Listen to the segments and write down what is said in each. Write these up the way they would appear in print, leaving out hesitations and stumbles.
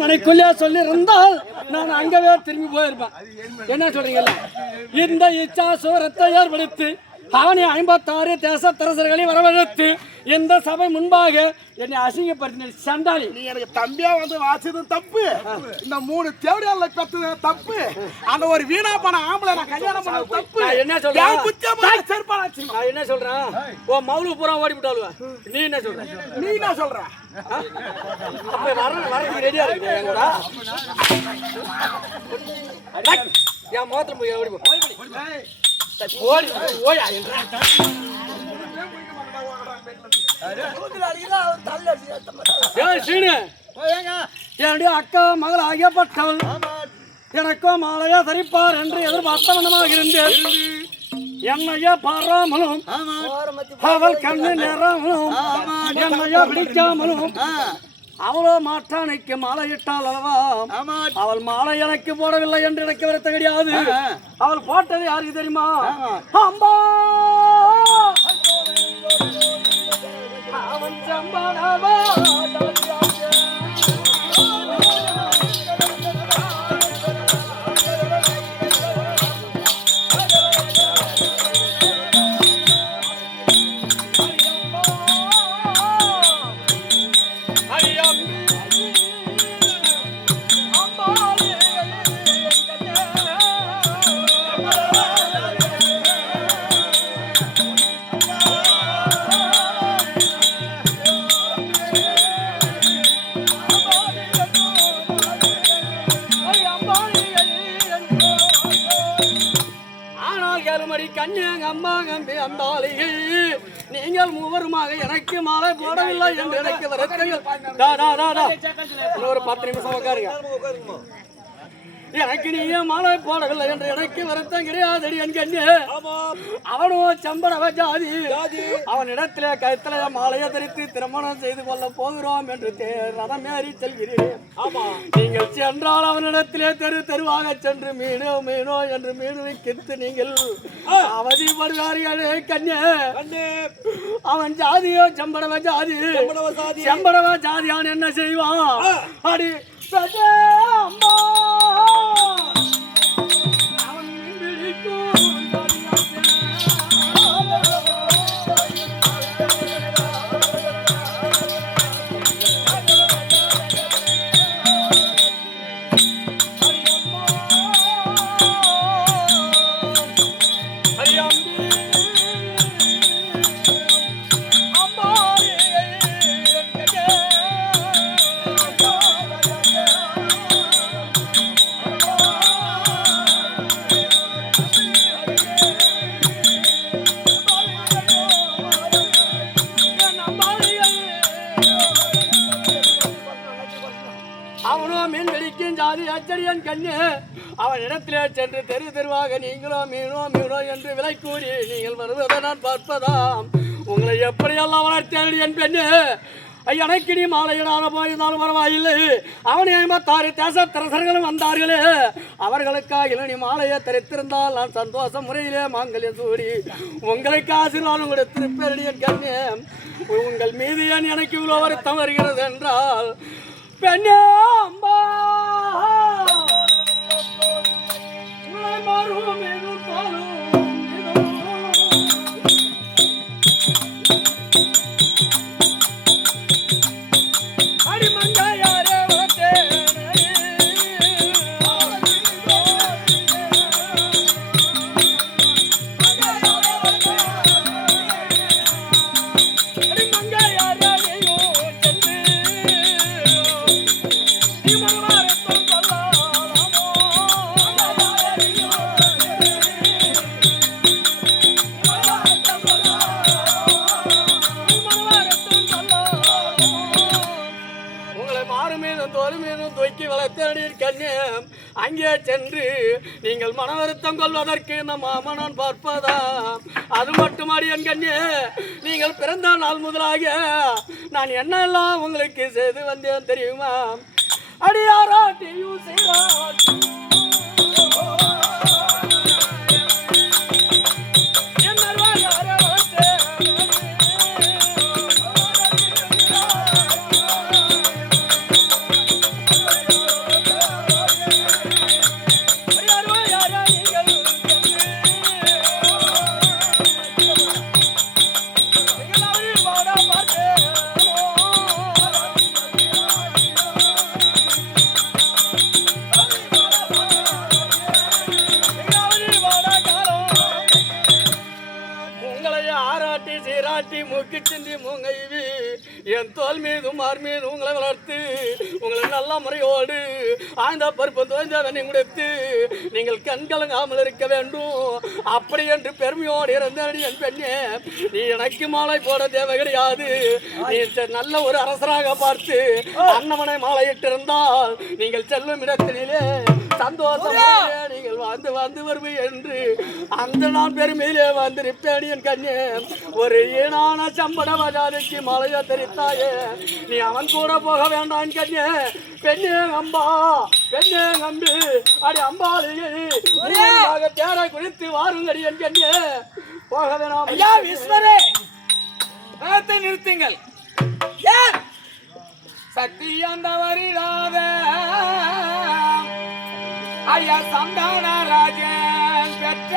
நினைக்குள்ளே சொல்லியிருந்தால் நான் அங்கவே திரும்பி போயிருப்பேன். என்ன சொல்றீங்கல்ல? இந்த இச்சா சூரத்தை ஏற்படுத்தி அவனை 56 தேசத்தரசர்களை வரவழைத்து இந்த சபை முன்பாக என்னை அசிங்கப்படுத்தின சண்டாளி. நீ எனக்கு தம்பியா வந்து வாசிச்சது தப்பு, இந்த 3 தேவடியால பெற்றது தப்பு, அந்த ஒரு வீணா போன ஆம்பளை நான் கல்யாணம் பண்ணது தப்பு. என்ன சொல்றேன்? நான் என்ன சொல்றேன்? ஓ மவுளு பூரா ஓடி விட்டாளுவ. நீ என்ன சொல்ற? நீ என்ன சொல்ற? ரெடியா இருக்கு என் முகத்துல போய் ஓடி ஓயா என்னுடைய அக்கா மகள் ஆகியப்பட்டவள் எனக்கோ மாலையா தரிப்பார் என்று எதிர்பார்த்தவனமாக இருந்தேன். என்னைய பாராமலும் அவள் கண்ணு நேராமலும் என்னைய பிடிக்காமலும் அவளோ மாற்றானைக்கு மாலை இட்டால் அல்லவா? அவள் மாலை எனக்கு போடவில்லை என்று எனக்கு வருத்த கிடையாது. அவள் போட்டது யாருக்கு தெரியுமா? அம்பா அவன் சம்பாடவா நீங்கள் மூவருமாக எனக்கு மாலை போடவில்லை என்று எனக்கு வருத்தங்கள். ஒரு 10 நிமிஷம் உட்காருங்க. எனக்கு நீ மாலை போடவில்லை என்று எனக்கு வருத்தம் கிடையாது. அவனோ சம்பளவ ஜாதி. அவனிடத்திலே கழுத்திலே மாலையை தரித்து திருமணம் செய்து கொள்ள போகிறோம் என்று ரதமேறி செல்கிறேன். நீங்கள் சென்றால் அவனிடத்திலே தெருவாக சென்று மீனோ மீனோ என்று மீனுவை கித்து நீங்கள் அவதிப்படுவார்களே கண்ணே. அவன் ஜாதியோ சம்பளவ ஜாதி. சம்பளவ ஜாதியான் என்ன செய்வான்? அடி அம்மா அவன் இடத்திலே சென்று தெருவாக நீங்களோ மீனோ மீனோ என்று விலை கூறி நீங்கள் வருவதை நான் பார்ப்பதாம். உங்களை எப்படியெல்லாம் வளர்த்தேன் என் பெண்ணு. எனக்கு நீ மாலையிடாத போயிருந்தாலும் பரவாயில்லை. அவனை 56 தேசத்தரசர்களும் வந்தார்களே, அவர்களுக்காக நீ மாலையை தரித்திருந்தால் நான் சந்தோஷ முறையிலே மாங்கல்யம் சூடி உங்களுக்கு ஆசீர்வாதம் கொடுத்திருப்பேன் என் கண்ணே. உங்கள் மீது ஏன் எனக்கு இவ்வளோ வருத்தம் வருகிறது என்றால் பெண்ணே அம்பா அங்கே சென்று நீங்கள் மன வருத்தம் கொள்வதற்கு இந்த மாமனான் பார்ப்பதா? அது மட்டுமாடி என் கண்ணே, நீங்கள் பிறந்த நாள் முதலாக நான் என்னெல்லாம் உங்களுக்கு செய்து வந்தேன் தெரியுமா? அடியாராட்டியும் செய்யாட்டி சிந்தி மூங்கைவி என் தோல் மீதும் மார் மீது உங்களை வளர்த்து உங்களை நல்ல முறையோடு ஆழ்ந்த பருப்பு தோய்ந்த தண்ணி கொடுத்து நீங்கள் கண்கலங்காமல் இருக்க வேண்டும். அப்படி என்று பெருமையோடு இருந்தடி என் பெண்ணே, நீ எனக்கு மாலை போட தேவை கிடையாது. நீ நல்ல ஒரு அரசராக பார்த்து அன்னமனை மாலையிட்டு இருந்தால் நீங்கள் செல்லும் இடத்திலே சந்தோஷமாக நீங்கள் வந்து வருவி என்று அந்த நான் பெருமையிலே வந்திருப்பேன் என் கண்ணே. ஒரு ஈனான சம்பட வஜாதிக்கு மலையை தெரித்தாயே, நீ அவன் கூட போக வேண்டாம் கண்ணே. பெண்ணே அம்பா, பெண்ணே அம்பி, அடி அம்பாளிகை தேரை குறித்து வாருங்கடி என் கண்ணே. போக வேணாம். ஐயா ஈஸ்வரே, நிறுத்துங்கள். ஏன் சத்தியம் தவறிடாத ஐயா சந்தானராஜன் பெற்ற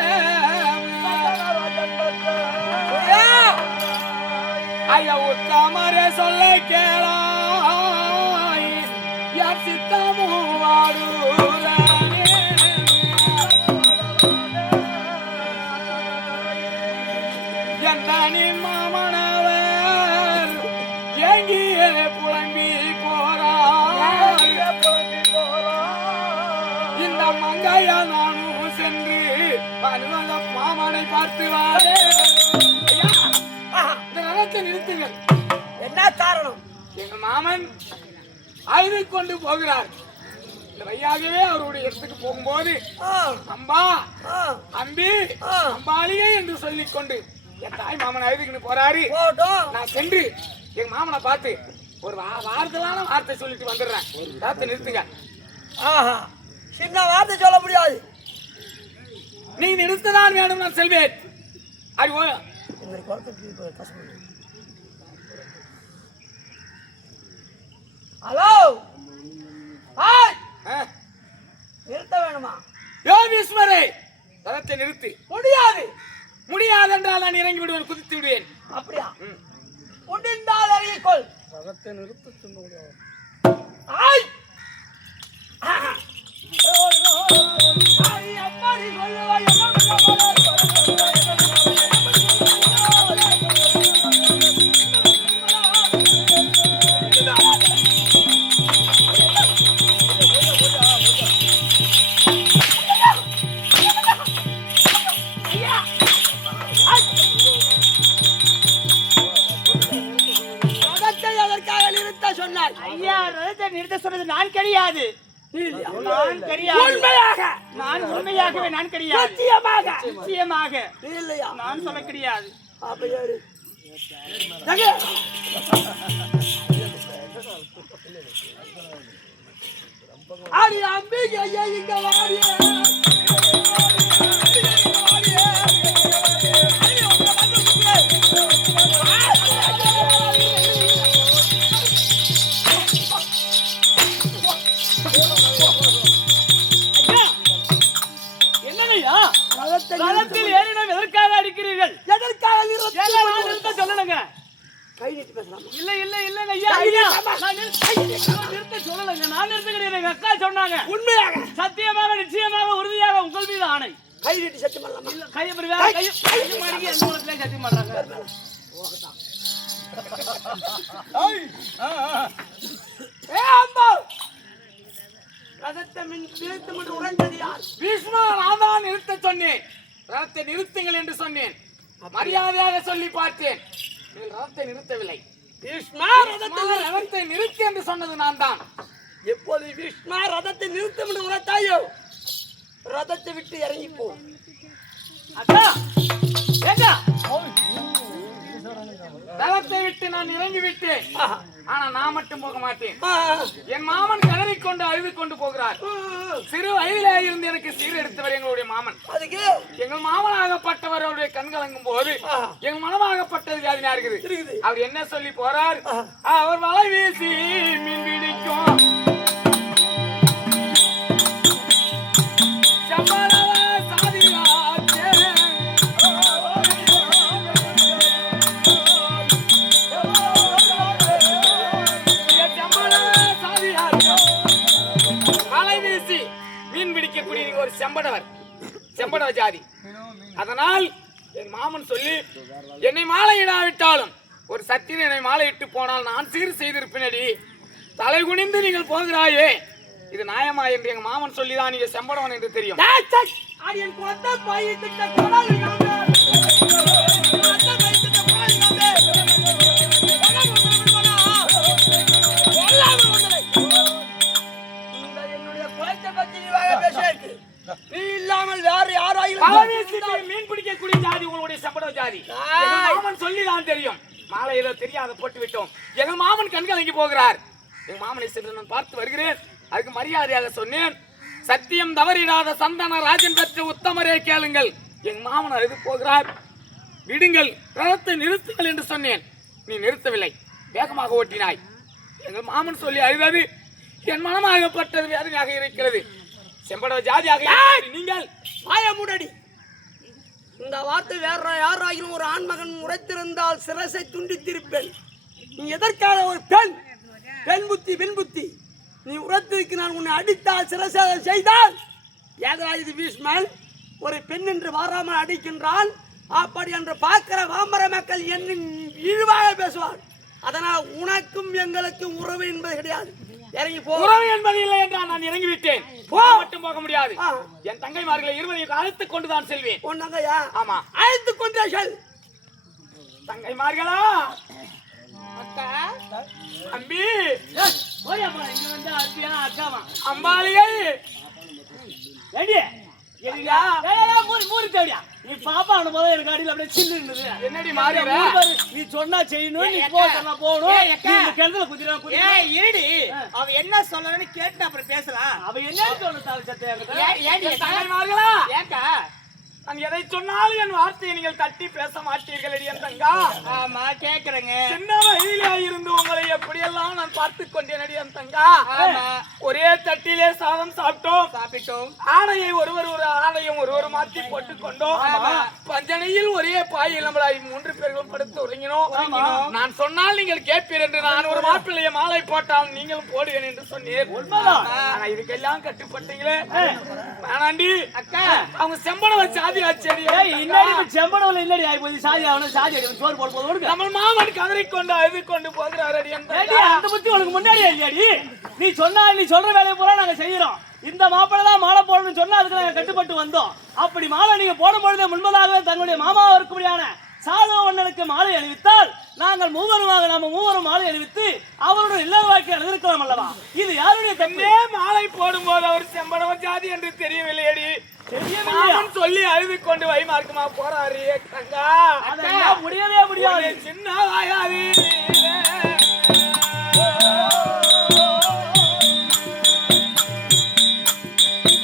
ஐயா உத்தமரே சொல்ல கேளாய் யார் சித்தமும் வாடுறானே. எந்தனின் மாமனவர் எங்கியே புலம்பி போறார். இந்த மங்கையா நானும் சென்று பருவத மாமனை பார்த்து வாரே. இந்த நலத்தை நிறுத்துங்கள். என்ன காரணம்? எங்க மாமன் அழுது கொண்டு போகிறார். வழியாகவே அவருடைய இடத்துக்கு போகும்போது அம்பா, அம்பி, அம்பாலிகை என்று சொல்லிக் கொண்டு என் தாய் மாமன் அழுதுக்குன்னு போறாரு. நான் சென்று எங்க மாமனை பார்த்து ஒரு வார்த்தையான வார்த்தை சொல்லிட்டு வந்துடுறேன். வார்த்தை நிறுத்துங்க. சின்ன வார்த்தை சொல்ல முடியாது. நீ நிறுத்ததான் வேணும், நான் செல்வேன். ஹலோ, நிறுத்த வேணுமா? யோகீஸ்வரே, ரதத்தை நிறுத்து. முடியாது. முடியாது என்றால் நான் இறங்கி விடுவேன், குதித்து விடுவேன். அப்படியா? முடிந்தால் இறங்கிக்கொள். ரதத்தை நிறுத்த சொன்ன நிறுத்த சொன்னது நான் கிடையாது. நான் உண்மையாகவே நான் கிடையாது. நிச்சயமாக நான் சொல்ல கிடையாது. எதற்காக அடிக்கிறீர்கள்? எதற்காக நிறுத்த சொல்லணுங்க. கை நீட்டி பேசலாம். இல்ல இல்ல இல்லங்க ஐயா, நான் நிறுத்த சொல்லலங்க. நான் நிறுத்துகிறேன். எங்க அக்கா சொன்னாங்க. உண்மையாக சத்தியமாக நிச்சயமாக உறுதியாக உங்கள் மீது ஆணை. கை நீட்டி சத்தியம் பண்ணலாம். இல்ல கையை பிரிவா, கையை மாடிக்கு எந்த மூலத்துல சத்தியம் பண்றாங்க. ஏ அம்மா, ரதத்தை நிறுத்த மட்டும் உடைந்தது யார்? விஷ்ணு. நான் தான் நிறுத்த சொன்னேன். ரதத்தை நிறுத்துங்கள் என்று சொன்னேன். மரியாதையாக சொல்லி பார்த்தேன். ரதத்தை நிறுத்தவில்லை. ரதத்தை நிறுத்து என்று சொன்னது நான் தான். எப்போது விஷ்ணு ரதத்தை நிறுத்தும் என்று உரைத்தாயோ, ரதத்தை விட்டு இறங்கி போ. அக்கா, ரதத்தை விட்டு நான் இறங்கி விட்டேன். ஆனா நான் மட்டும் போக மாட்டேன். என் மாமன் கதறிக்கொண்டு அழுது கொண்டு போகிறார். சிறு வயதிலே இருந்து எனக்கு சீர் எடுத்தவர் எங்களுடைய மாமன். அதுக்கு எங்கள் மாமனாகப்பட்டவர் அவருடைய கண்கலங்கும் போது எங்கள் மனமாகப்பட்டது வியாதினா இருக்குது. அவர் என்ன சொல்லி போறார்? அவர் வலை வீசி மீன் பிடிக்கும் ஒரு செம்படவர் ஜாதி. அதனால் என் மாமன் சொல்லி என்னை மாலையிடாவிட்டாலும் ஒரு சத்தியனை மாலையிட்டு போனால் நான் சீர் செய்திருப்பேனடி. தலை குனிந்து நீங்கள் போகிறாயே, இது நியாயமா என்று எங்க மாமன் சொல்லிதான் நீங்க செம்படவன் என்று தெரியும். நீ இல்லாமல் வேற யாராயிலும் மீன் பிடிக்கக்கூடிய ஜாதி உங்களுடைய செம்படவ ஜாதி. எங்க மாமன் சொல்லிதான் தெரியும். மாலை ஏதோ தெரியாத போட்டு விட்டோம். எங்க மாமன் கண்கலங்கி போகிறார். எங்க மாமனை சென்று நான் பார்த்து வருகிறேன். அதுக்கு மரியாதையாக சொன்னேன், சத்தியம் தவறிடாத சந்தன ராஜன் பெற்ற உத்தமரே கேளுங்கள். எங்க மாமன் அழுது போகிறார். விடுங்கள், ரதத்தை நிறுத்துங்கள் என்று சொன்னேன். நீ நிறுத்தவில்லை, வேகமாக ஓட்டினாய். எங்கள் மாமன் சொல்லி அழுதது என் மனமாகப்பட்டது வேதனையாக இருக்கிறது. செம்படவ ஜாதியாக நீங்கள் மாயமுடடி. இந்த வார்த்தை வேற யாராயிலும் ஒரு ஆண்மகன் உரைத்திருந்தால் சிரசை துண்டித்திருப்பேன். நீ எதற்காக ஒரு பெண் புத்தி நீ உரத்திற்கு நான் உன்னை அடித்தால் சிரசை செய்தால் ஏதா இது பீஷ்மன் ஒரு பெண் என்று வாராமல் அடிக்கின்றான். அப்படி என்று பார்க்கிற வாமர மக்கள் என்ன இழிவாக பேசுவார். அதனால் உனக்கும் எங்களுக்கும் உறவு என்பது கிடையாது. இறங்கி போ. உறவு என்பது இல்லை என்றால் நான் இறங்கி விட்டேன். மட்டும் போக முடியாது. என் தங்கைமார்களை 20 அழைத்துக் கொண்டுதான் செல்வேன். உன் தங்கையா? ஆமா, அழைத்துக் கொண்டே செல். தங்கைமார்களா, அக்கா அம்பி இங்க வந்து அப்பியா அக்காவா அம்பாலியை நீ பாப்பா அனுபவம் எனக்கு அடியில் அப்படியே சில்லு இருந்தது. என்னடி மாறுற? நீ சொன்னா செய்யணும், நீ போகணும். இருடி, அவ என்ன சொல்லணும்னு கேட்டு அப்புறம் பேசலாம். அவ என்ன தங்கைமார்களா, ஏக்கா நான் எதை சொன்னாலும் என் வார்த்தையை நீங்கள் தட்டி பேச மாட்டீர்கள். என் தங்கா, ஆமா கேக்குறேங்க. சின்ன வயதிலே இருந்து உங்களை எப்படியெல்லாம் நான் பார்த்துக் கொண்டேன். என் தங்கா, ஒரே தட்டிலே சாதம் சாப்பிட்டோம். ஆடையை ஒரு ஆடையும் ஒரு மாற்றி போட்டுக் கொண்டோம். பஞ்சனையில் ஒரே பாயில் நம்மளை 3 பேர்களும் படுத்து உறங்கினோம். நான் சொன்னால் நீங்கள் கேட்பீர் என்று நான் ஒரு மாப்பிள்ளைய மாலை போட்டால் நீங்களும் போடுவேன் என்று சொன்னேன். ஆனா இதுக்கெல்லாம் கட்டுப்பட்டீங்களே. வேணாண்டி அக்கா, அவங்க செம்பனை வச்சு செம்படவுல இல்லடி ஆயி சாதி அவன சாதி சோறு போட போது நம்ம மாமன் கதறி கொண்டு அழுது கொண்டு போகிறாரு. அந்த புத்தி உனக்கு முன்னாடி இல்லையாடி? நீ சொன்னா நீ சொல்ற வேலையை பூரா நாங்க செய்யறோம். இந்த மாப்பிள்ளை தான் மாலை போடணும்னு சொன்னா அதுக்கு நாங்க கட்டுப்பட்டு வந்தோம். அப்படி மாலை நீங்க போடும்பொழுது முன்பதாக தங்களுடைய மாமாவா இருக்கும்படியான சாதவண்ணனுக்கு மாலை அணிவித்தால் நாங்கள் நம்ம மூவரும் மாலை அணிவித்து அவருடைய இல்லற வாழ்க்கை அணிந்திருக்கிறோம் அல்லவா? இது யாருடைய தம்பே? மாலை போடும் போது அவர் செம்படவ ஜாதி என்று தெரியவில்லையடி. சொல்லி அழுது கொண்டு வைமார்க்குமா போறாரு. முடியவே முடியாது. சின்ன வாயாதி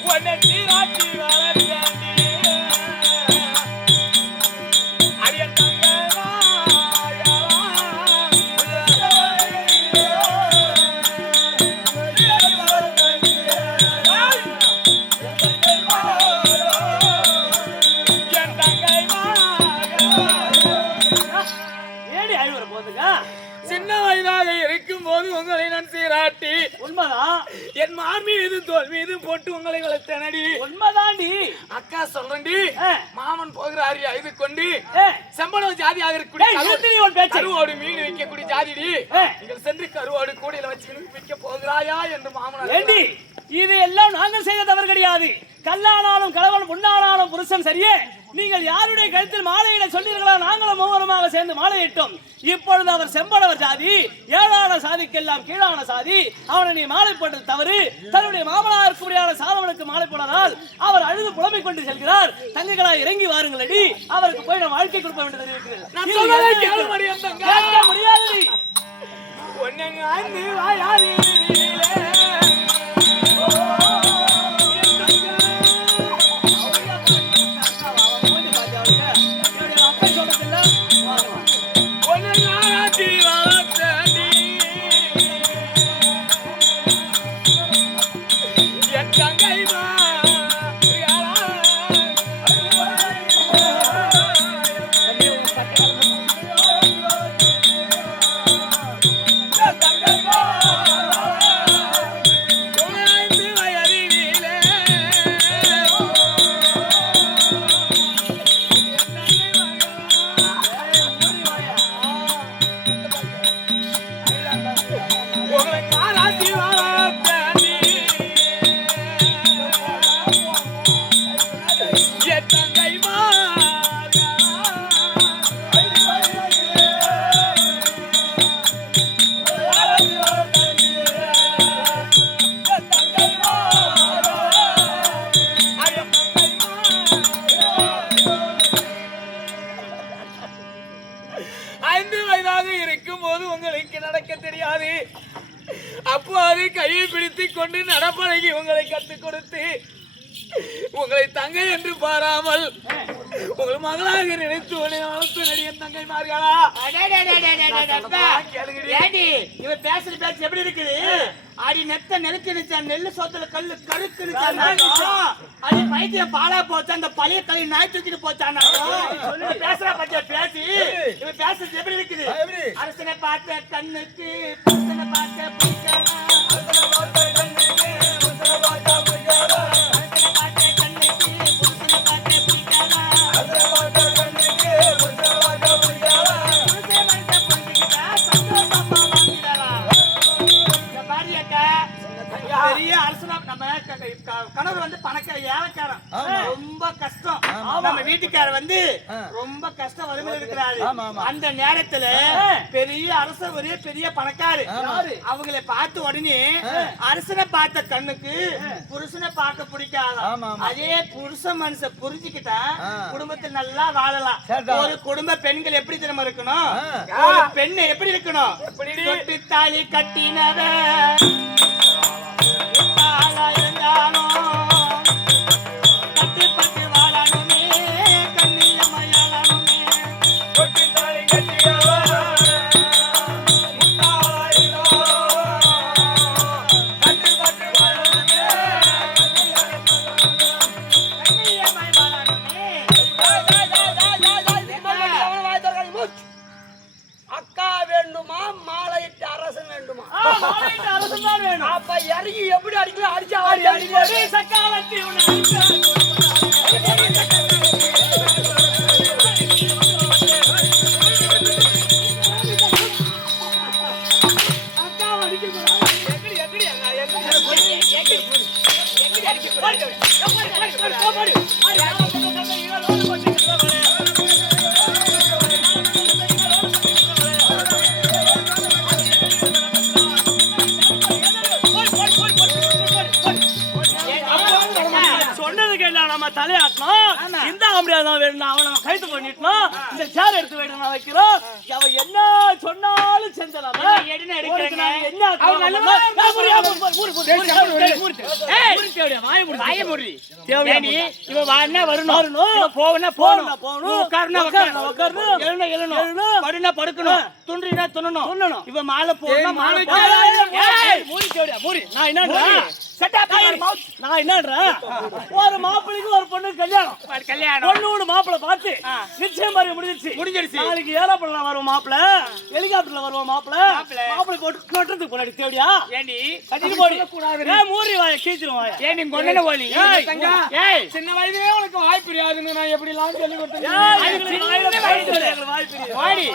உன்னை சீராட்டி வளர்த்தாண்டி அரியன் சின்ன வயதாக இருக்கும் போது உங்களை நான் சீராட்டி உண்மைதான் என் மார் மீது தோல் மீது போட்டு உங்களை வளர்த்தனடி. உண்மைதாண்டி அக்கா சொல்றேன்டி, மாமன் போகிறாரு இது கொண்டு செம்படவ ஜாதியாக இருக்கக்கூடிய கருவோடு மீன் வைக்கக்கூடிய ஜாதிடி. நீங்கள் சென்று கருவோடு கூடையில வச்சு விற்க போகிறாயா என்று மாமன். இது எல்லாம் நாங்கள் செய்த தவறு கிடையாது. கல்லானாலும் கணவன் பொன்னானாலும் புருஷன் சரியே. நீங்கள் யாருடைய கழுத்தில் மாலையிட சொன்னீர்களோ நாங்களும் மூவருமாக சேர்ந்து மாலையிட்டோம். இப்பொழுது அவர் செம்படவர் ஜாதி, ஏழான சாதிக்கெல்லாம் கீழான சாதி. அவனை நீ மாலை போட்டது தவறு. தன்னுடைய மாமனார் இருக்கக்கூடியான சாதவனுக்கு மாலை போனதால் அவர் அழுது புலம்பிக் கொண்டு செல்கிறார். தங்கைகளா இறங்கி வாருங்கள் அடி, அவருக்கு போய் நான் வாழ்க்கை கொடுக்க வேண்டும் தெரிவிக்கிறேன். முடியாது. வைத்துக் கொண்டு நடப்பழகி உங்களை கற்றுக் கொடுத்து உங்களை தங்கை என்று பாராமல் உங்கள் மகளாக நினைத்து வளர்த்து நடிகன் தங்கைமார்களா? இவ பேசுற பேச்சு எப்படி இருக்குது? அடி நெத்த நெருக்குனுச்சா, நெல்லு சோத்துல கல்லு கழுக்குனுச்சா, அது பைத்தியம் பாலா போச்சா, அந்த பழைய கலை நாய் தூக்கிட்டு போச்சான் பேசுற பத்தியா பேசி இவ பேசுறது எப்படி இருக்குது? அரசனை பார்த்த கண்ணுக்கு புருஷனை பார்க்க பிடிக்காதா, அரசனை பார்த்த கண்ணுக்கு புருஷனை பார்க்க பிடிக்காதா, அரசனை பார்த்த கண்ணுக்கு புருஷனை பார்க்க பிடிக்காதா, அரசனை பார்த்த கண்ணுக்கு புருஷனை பார்க்க பிடிக்காதா, புருஷனை மனசை புரிஞ்சுக்கிட்டா சந்தோஷமா வாங்கிடலாம். பெரிய அரசனா நம்ம கணவர் வந்து பணக்கார ஏழைக்காரன், ரொம்ப கஷ்டம். நம்ம வீட்டுக்காரர் வந்து ரொம்ப கஷ்டம் வறுமையில் இருக்கிறாரு. அந்த நேரத்துல பெரிய அரசர் ஒரே பெரிய பணக்காரு, அவங்களை பார்த்த உடனே அரசனை பார்த்த கண்ணுக்கு புருஷனை பார்க்க பிடிக்காது. அதே புருஷ மனுஷ புரிஞ்சுக்கிட்டா குடும்பத்தில் நல்லா வாழலாம். ஒரு குடும்ப பெண்கள் எப்படி திறமை இருக்கணும், ஒரு பெண்ணு எப்படி இருக்கணும், தொட்டு தாலி கட்டினவ அக்கா வேண்டுமா, மாலையிட்ட அரசன் வேண்டுமா? அரசன் தான் வேணும். அப்ப இறங்கி எப்படி அடிக்கலாம், அடிச்சா சக்காலத்தி தலையாட்டணும். இந்த ஆம்படியாதான் வேணும், அவனை கைது பண்ணிட்டோம். இந்த சேர் எடுத்து வேணும் வைக்கிறோம். அவ என்ன சொன்னாலும் செஞ்சலாம். படுக்கணும், துன்றினா துண்ணணும். இவ மாலை போடணும். நான் என்னன்றா, ஒரு மாப்பிளைக்கு ஒரு பொண்ணு கல்யாணம், பொண்ணோட மாப்பிளை பார்த்து நிச்சயம் மாதிரி முடிஞ்சிருச்சு. நாளைக்கு ஏரோப்ளேன்ல வருவோம் மாப்பிள, ஹெலிகாப்டர்ல வருவோம் மாப்பிள போட்டு கொட்டுறதுக்கு போனாடி தேவையா? ஏண்டி கட்டிட்டு போடி கூடாது, மூறி வாய கீச்சிரும் வாய. ஏண்டி கொண்டன ஓலி சின்ன வயதிலே உனக்கு வாய் புரியாதுன்னு நான் எப்படி எல்லாம் சொல்லி கொடுத்தேன். வாடி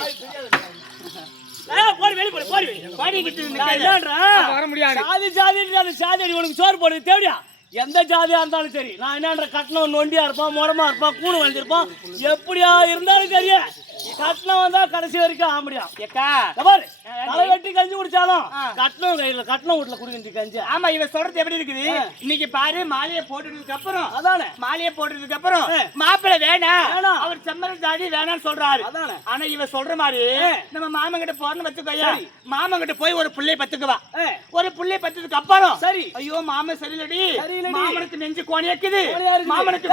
சாதி உனக்கு சோறு போடுறது தேவையா? எந்த ஜாதியா இருந்தாலும் சரி, நான் என்ன கட்டணம் நொண்டியா இருப்பான், முடமா இருப்பான், கூடு வந்திருப்பான், எப்படியா இருந்தாலும் சரியா கட்டணம் வந்தா கடைசி வரைக்கும் ஆம்படியா. தலை வெட்டி கஞ்சி குடிச்சாலும் கட்டணம் கையில, கட்டணம் வீட்டுல குடிக்கிற கஞ்சி. ஆமா, இவன் சொல்றது எப்படி இருக்குது? இன்னைக்கு பாரு, மாலையை போட்டுறதுக்கு அப்புறம், அதானே மாலையை போட்டுறதுக்கு அப்புறம் மாப்பிள்ளை வேணாம், அவர் செம்மர ஜாதி வேணாம்னு சொல்றாரு. ஆனா இவன் சொல்ற மாதிரி நம்ம மாமன் கிட்ட போறன்னு வச்சுக்கோயா, மாமன் கிட்ட போய் ஒரு புள்ளைய பத்துக்குவா. ஒரு புள்ளைய பத்ததுக்கு அப்புறம் சரி, ஐயோ மாமன் சரியில்லடி, மாமனுக்கு நெஞ்சு கோணியாக்குது, மாமனுக்கு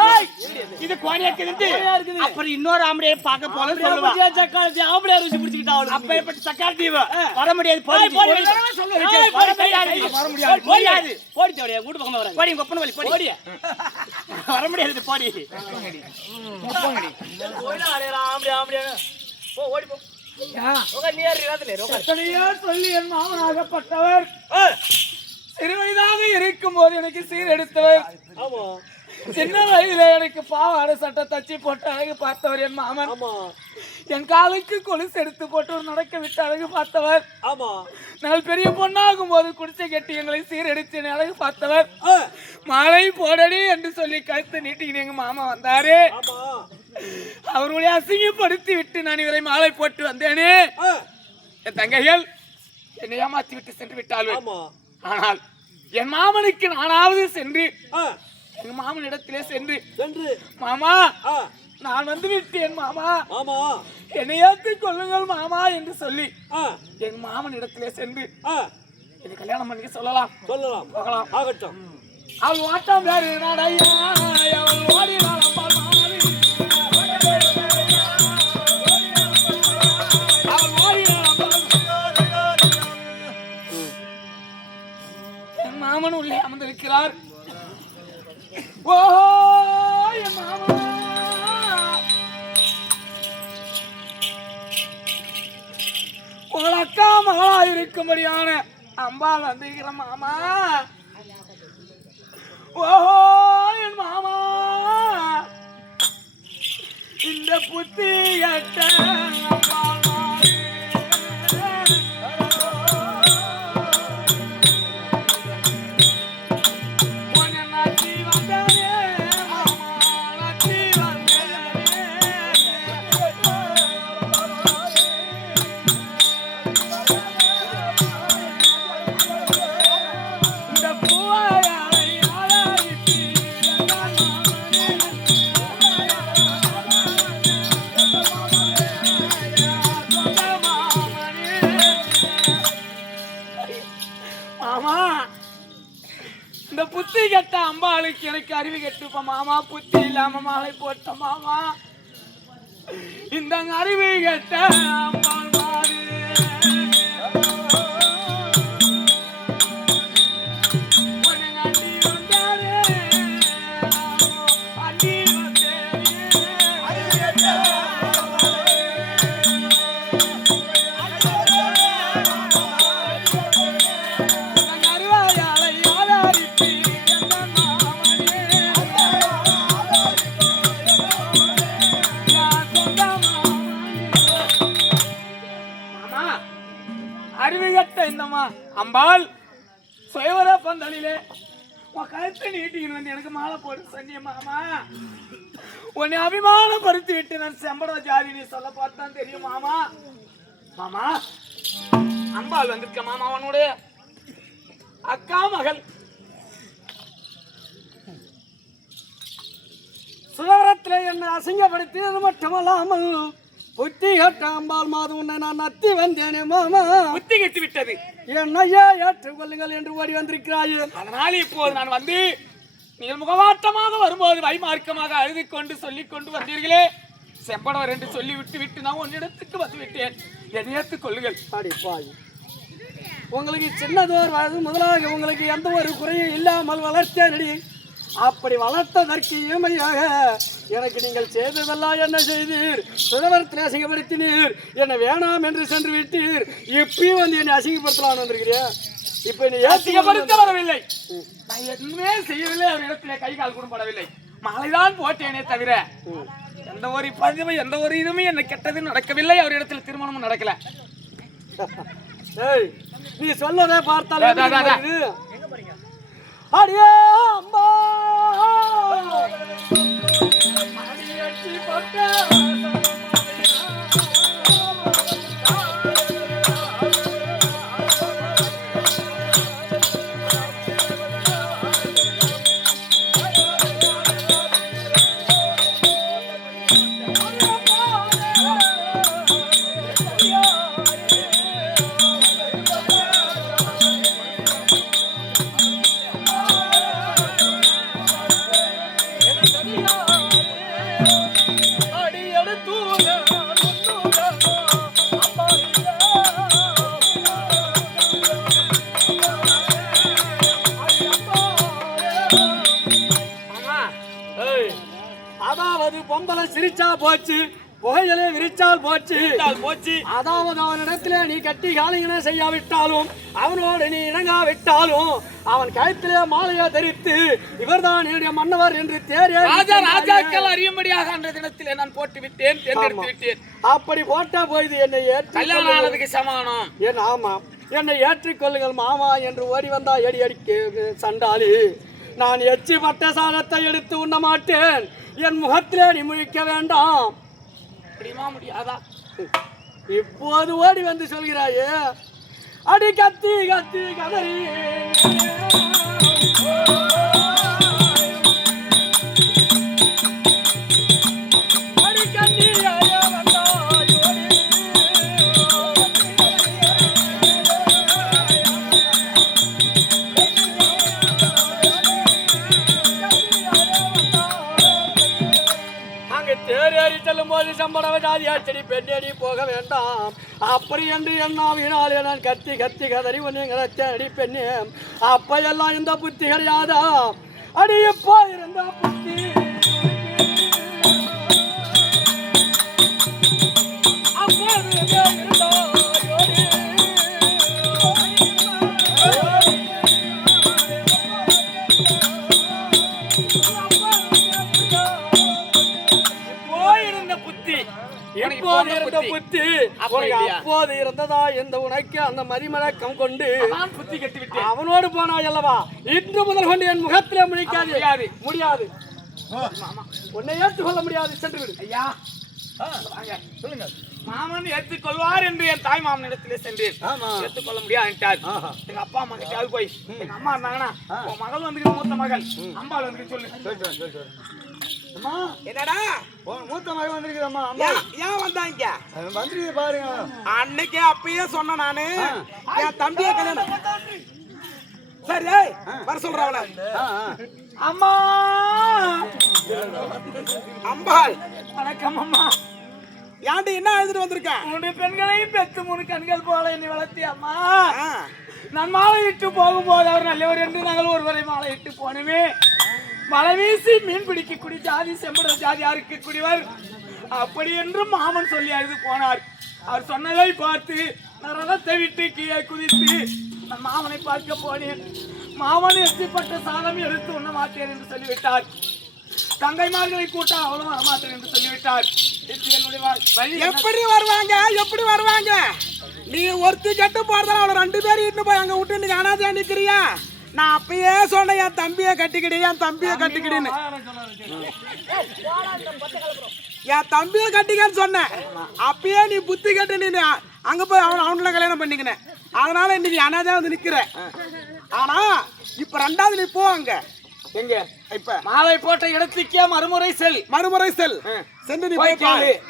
இது கோணியாக்குது, அப்புறம் இன்னொரு ஆம்பளையை பார்க்க போல சொல்லுவா. ஆம்பளையா ருசி பிடிச்சிக்கிட்டா அப்ப எப்படி சக்கார்த்தி வர முடியாது. வர முடியாது, போடி சொல்லி என் மாமனாகப்பட்டவர் சிறு வயதாக இருக்கும் போது எனக்கு சீர் எடுத்தவர். சின்ன வயதுல எனக்கு பாவாடை சட்டை தச்சு போட்டு அழகு பார்த்தவர் என் மாமன். என் காலுக்கு கொலுசு எடுத்து போட்டு ஒரு நடக்க விட்டு அழகு பார்த்தவர். நான் பெரிய பொண்ணாகும் போது குடிச்சை கட்டி எங்களை சீரெடுத்து அழகு பார்த்தவர். மாலை போடடி என்று சொல்லி கழுத்து நீட்டிக்கிட்டு எங்க மாமா வந்தாரு. அவருடைய அசிங்கப்படுத்தி விட்டு நான் இவரை மாலை போட்டு வந்தேனே. என் தங்கைகள் என்னை ஏமாத்தி விட்டு சென்று விட்டார்கள். ஆனால் என் மாமனுக்கு நானாவது சென்று எங்க மாமன் இடத்திலே சென்று மாமா நான் வந்து விட்டேன் மாமா, என்னை ஏற்றுக் கொள்ளுங்கள் மாமா என்று சொல்லி எங்க மாமன் இடத்திலே சென்று இது கல்யாணம் பண்ணிக்க சொல்லலாம் போகலாம் ஆகட்டும். அவள் ஓட்டம் பேரு நடையா அவள் ஓடி அவள் ஓடி என் மாமன் உள்ளே அமர்ந்திருக்கிறார். ஓஹோ என் மாமா உங்கள் அக்கா மகளா இருக்கும்படியான அம்பாள் வந்திருக்கிற மாமா. ஓஹோ என் மாமா இந்த புத்தி கட்ட இந்த புத்தி கெட்ட அம்பாளுக்கு எனக்கு அறிவு கெட்டுப்ப மாமா. புத்தி இல்லாம மாலை போட்ட மாமா. இந்த அறிவு கெட்ட அம்பாள் மாறு அம்பாள் சுயவர பந்தலிலே உன் கழுத்தை நீட்டின்னு வந்து எனக்கு மாலை போட்டு சொன்னிய மாமா. உன்னை அபிமானப்படுத்தி விட்டு நான் செம்பட ஜாதி நீ சொல்ல பார்த்தான் தெரியும் மாமா. மாமா அம்பாள் வந்திருக்க மாமா அவனுடைய அக்கா மகள் சுதந்திரத்திலே என்னை அசிங்கப்படுத்தியது மட்டுமல்லாமல் புத்தி கட்ட அம்பாள் மாது உன்னை நான் நத்தி வந்தேனே மாமா. புத்தி கெட்டு விட்டது. என்னையே ஏற்றுக்கொள்ளுங்கள் என்று ஓடி வந்திருக்கிறாயே. அதனால் இப்போது நான் வந்து நீங்கள் முகவாட்டமாக வரும்போது வைமார்க்கமாக அழுது கொண்டு சொல்லிக் கொண்டு வந்தீர்களே செம்படவர் என்று சொல்லி விட்டு நான் உன்னிடத்துக்கு வந்து விட்டேன். என்னை ஏற்றுக் கொள்ளுங்கள். பாய் உங்களுக்கு சின்னதோர் வயது முதலாக உங்களுக்கு எந்த ஒரு குறையும் இல்லாமல் வளர்த்தேனடி. அப்படி வளர்த்ததற்கு இயமையாக எனக்கு நீங்கள் செய்ததெல்லாம் என்ன செய்தீர்? சுதந்திரத்தில் அசிங்கப்படுத்தினீர். என்னை வேணாம் என்று சென்று விட்டீர். இப்பயும் வந்து என்னை அசிங்கப்படுத்தலாம் வந்திருக்கிறியா? இப்ப நீ அசிங்கப்படுத்த வரவில்லை. நான் எதுவுமே செய்யவில்லை. அவர் இடத்துல கை கால் கூட படவில்லை. மாலைதான் போட்டேனே தவிர எந்த ஒரு பதிவு எந்த ஒரு இதுவுமே என்ன கெட்டது நடக்கவில்லை. அவர் இடத்துல திருமணமும் நடக்கல. நீ சொல்லதே பார்த்தாலே அடியே அம்மா பொம்பளை சிரிச்சா போச்சு, புகையிலே விரிச்சால் போச்சு. அதாவது அவனிடத்திலே நீ கட்டி காலிங்கனை செய்யாவிட்டாலும் அவனோடு நீ இணங்காவிட்டாலும் அவன் கழுத்திலே மாலையை தரித்து இவர்தான் என்னுடைய மன்னவர் என்று ராஜாக்கள் அறியும்படியாக அன்ற தினத்திலே நான் போட்டு விட்டேன், தேர்ந்தெடுத்து விட்டேன். அப்படி போட்டா போயுது என்னை கல்யாணம் ஆனதுக்கு சமானம். ஆமா என்னை ஏற்றுக்கொள்ளுங்கள் மாமா என்று ஓடி வந்தா எடி அடிக்க சண்டாளி. நான் எச்சி பட்ட சாதத்தை எடுத்து உண்ண மாட்டேன். என் முகத்திலே நீ முழிக்க வேண்டாம். முடியாதா? இப்போது ஓடி வந்து சொல்கிறாயே அடி கத்தி கத்தி கதறி போது சம்பள ஜாதியாச்சடி பெண்ணடி போக வேண்டாம் அப்படி என்று என்னாவினாலே நான் கத்தி கத்தி கதறி ஒன்று அடி பெண்ணே அப்பையெல்லாம் இந்த புத்தி கிடையாதா அடி எப்போ இருந்த புத்தி அப்போது இருந்ததா இந்த உனக்கு அந்த மதிமலக்கம் கொண்டு புத்தி கட்டி விட்டு அவனோடு போனாய் அல்லவா இன்று முதல் கொண்டு என் முகத்திலே முடிக்காது முடியாது உன்னை ஏற்றுக்கொள்ள முடியாது சென்று விடு ஐயா சொல்லுங்க மாமன் ஏற்றுக்கொள்வார் என்று என் தாய் மாமன் இடத்திலே சென்றேன் ஏற்றுக்கொள்ள முடியாது எங்க அப்பா அம்மா கிட்ட போய் எங்க அம்மா இருந்தாங்கன்னா உன் மகள் வந்து மூத்த மகள் அம்பாள் வந்து சொல்லு என்னடா மூத்த மகன் வந்திருக்கிறம்மா ஏன் வந்தாங்க வந்துருக்கு பாருங்க அன்னைக்கு அப்பயே சொன்ன நானு என் தம்பிய கல்யாணம் சரி வர சொல்றவள அம்மா அம்பாள் வணக்கம் அம்மா ஏன்டி என்ன எழுதிட்டு வந்திருக்க 3 பெண்களையும் பெத்து 3 கண்கள் போல என்னை வளர்த்தி அம்மா நான் மாலை இட்டு போகும்போது அவர் நல்லவர் என்று நாங்கள் ஒருவரை மாலை இட்டு போனோமே மழை வீசி மீன் பிடிக்கக்கூடிய ஜாதி செம்பட ஜாதி யாருக்கு குடிவர் அப்படி என்று மாமன் சொல்லி அழுது போனார் அவர் சொன்னதை பார்த்து நான் ரதத்தை விட்டு கீழே குதித்து நான் மாமனை பார்க்க போனேன் மாமன் எத்திப்பட்ட சாதம் எடுத்து உண்ண மாட்டேன் என்று சொல்லிவிட்டார் தங்கைமார்களை கூட்ட அவ்வளவு வரமாட்டேன் என்று சொல்லிவிட்டார் எப்படி வருவாங்க நீ ஒருத்தி கட்டு போறதால அவளை 2 பேரும் இட்டு போய் அங்க விட்டு நீங்க அனாதையா நிக்கிறியா நான் அப்பயே சொன்னேன் என் தம்பியை கட்டிக்கிடு என் தம்பியை கட்டிக்கிடுன்னு என் தம்பியை கட்டிக்கன்னு சொன்னேன் அப்பயே நீ புத்தி கட்டு நீ அங்க போய் அவனுல கல்யாணம் பண்ணிக்கினேன் அதனால இன்னைக்கு அனாதையா வந்து நிக்கிற ஆனா இப்ப 2வது நீ போ அங்க எங்க இப்ப மாலை போட்ட இடத்துக்கே மறுமுறை செல் சென்று நீ போய்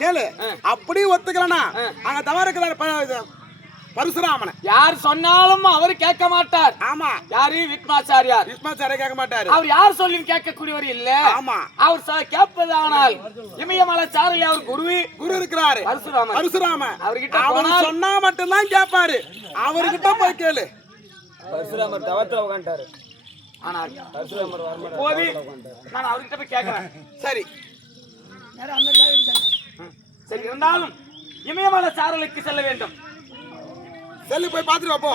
கேளு அப்படி ஒத்துக்கலனா அங்க தவறு இருக்கிற பரசுராமன் யார் சொன்னாலும் அவர் கேட்க மாட்டார் ஆமா யாரு வித்மாச்சாரியார் கேட்க மாட்டாரு அவர் யார் சொல்லி கேட்கக்கூடியவர் இல்ல ஆமா அவர் கேட்பதானால் இமயமலை சாரலி அவர் குரு இருக்கிறாரு பரசுராமன் அவர்கிட்ட அவர் சொன்னா மட்டும்தான் கேட்பாரு அவர்கிட்ட போய் கேளு பரசுராமர் தவத்துல உட்கார்ந்தாரு ஆனால் பரசுராமர் போதி நான் அவர்கிட்ட போய் கேட்கிறேன் சரி சரி இருந்தாலும் இமயமலை சாரலுக்கு செல்ல வேண்டும் செல்லு போய் பாத்துட்டு போ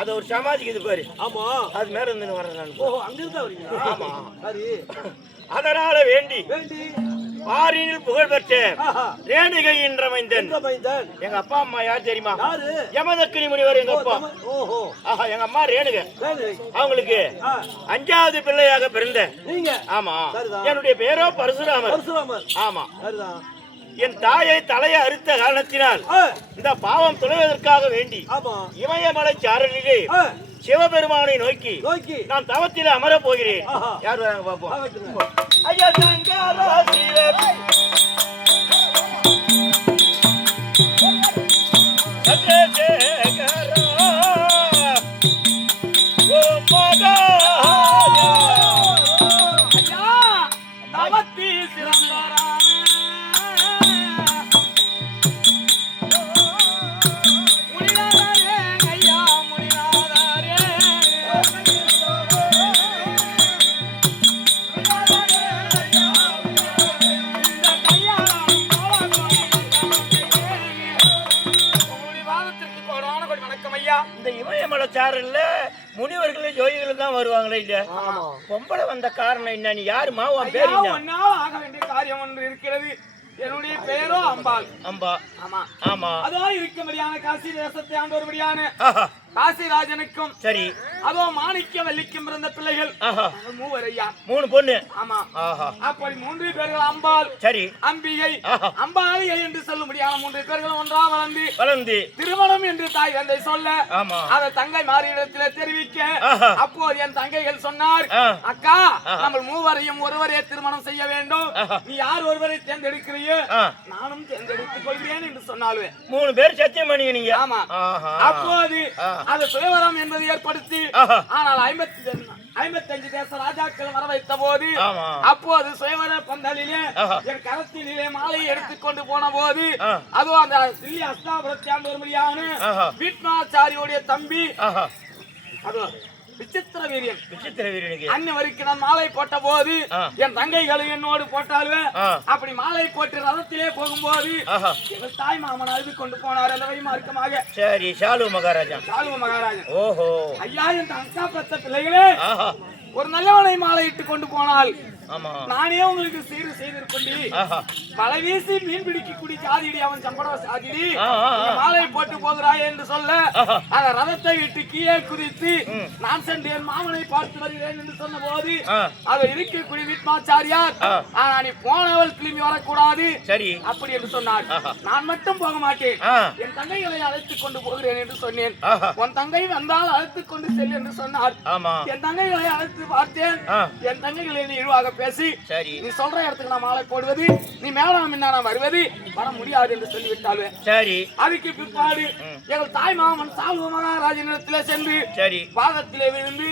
அது ஒரு சமாதிக்கு இது பாரு. ஆமா அது மேல இருந்து வரேன் நான். ஓஹோ அங்க இருந்தா வரீங்க. ஆமா சரி. அதனால வேண்டி பாரினில் புகழ் பெற்ற ரேணுகை என்ற மைந்தன் எங்க அப்பா அம்மா யார் தெரியுமா? யமதக்கினி முனிவர் எங்க அப்பா. ஓஹோ ஆஹா எங்க அம்மா ரேணுகை. அவங்களுக்கு 5வது பிள்ளையாக பிறந்த நீங்க. ஆமா என்னுடைய பேரோ பரசுராமர். ஆமா என் தாயை தலையை அறுத்த காரணத்தினால் இந்த பாவம் தொலைவதற்காக வேண்டி இமயமலை சாரலிலே சிவபெருமானை நோக்கி நான் தவத்தில் அமர போகிறேன். யார் வராங்க பாப்போம். ஐயா சங்கரா சிவ யாரும் இல்ல, முனிவர்களும் ஜோதிகளும் தான் வருவாங்களே இல்ல. பொம்பளை வந்த காரணம் என்ன? நீ யாருமா? உன் பேர் என்ன? ஒன்னால் ஆக வேண்டிய காரியம் ஒன்று இருக்கிறது. என்னுடைய பெயரோ அம்பாள். அம்பா. ஆமா ஆமா. அதோ இருக்கும்படியான காசி தேசத்தை ஆண்டவருபடியான காசிராஜனுக்கும் சரி, அதோ மாணிக்க வள்ளிக்கும் பிறந்த பிள்ளைகள் மூவர் ஐயா. 3 பொண்ணு. ஆமா. அப்படி 3 பேர்கள் அம்பாள், சரி, அம்பிகை, அம்பாளிகை என்று சொல்லும்படியான 3 பேர்களும் ஒன்றா வளர்ந்து திருமணம் என்று தாய் தந்தை சொல்ல ஆமா அதை தங்கை மாறியிடத்திலே தெரிவிக்க அப்போது என் தங்கைகள் சொன்னார், அக்கா நம்ம மூவரையும் ஒருவரே திருமணம் செய்ய வேண்டும். நீ யார் ஒருவரை தேர்ந்தெடுக்கிறியோ நானும் தேர்ந்தெடுத்துக் கொள்கிறேன் என்று சொன்னாலும் 3 பேர் சத்தியம் பண்ணீங்க. ஆமா. அப்போது அது சுயவரம் என்பதை ஏற்படுத்தி ஆனால் 55 தேச ராஜாக்கள் வர வைத்த போது அப்போது சுயவர பந்தலிலே என் கரத்திலே மாலையை எடுத்துக்கொண்டு போன போது அதோ அந்த ஸ்ரீ அஸ்தாபுரத்தை ஆண்டவருமையான வீட்மாச்சாரியோடைய தம்பி அதோ விசித்திர வீரியன் அன்னவருக்கு நான் மாலை போட்ட போது என் தங்கைகளும் என்னோடு போட்டாலுவே அப்படி மாலை போட்டு ரதத்திலே போகும்போது எங்கள் தாய் மாமன் அழுது கொண்டு போனார் அந்த வைமார்க்கமாக. சரி, சாலு மகாராஜா. ஓஹோ ஐயா, என் அக்கா பத்த பிள்ளைகளே ஒரு நல்லவனை மாலையிட்டு கொண்டு போனால் நானே உங்களுக்கு சீரு செய்திருக்கொண்டி மலை வீசி மீன் பிடிக்கக்கூடிய சாதிடி அவன் சம்பட சாதிடி மாலை போட்டு போகிறாய் என்று சொல்ல அந்த ரதத்தை விட்டு கீழே குதித்து நான் சென்று என் மாமனை பார்த்து வருகிறேன் என்று சொன்ன போது அதை இருக்கக்கூடிய வீட்மாச்சாரியார் ஆனா நீ போனவள் திரும்பி வரக்கூடாது சரி அப்படி என்று சொன்னார். நான் மட்டும் போக மாட்டேன், என் தங்கைகளை அழைத்துக் கொண்டு போகிறேன் என்று சொன்னேன். உன் தங்கை வந்தால் அழைத்துக் கொண்டு செல் என்று சொன்னார். என் தங்கைகளை அழைத்து பார்த்தேன். என் தங்கைகளை இழிவாக பேசி நீ சொல்ற இடத்துக்கு நான் மாலை போடுவது, நீ மேலாம் நான் வருவது வர முடியாது என்று சொல்லிவிட்டாலும் சரி. அதுக்கு பிற்பாடு எங்கள் தாய் மாமன் சால்வ மகாராஜனிடத்திலே சென்று பாதத்திலே விழுந்து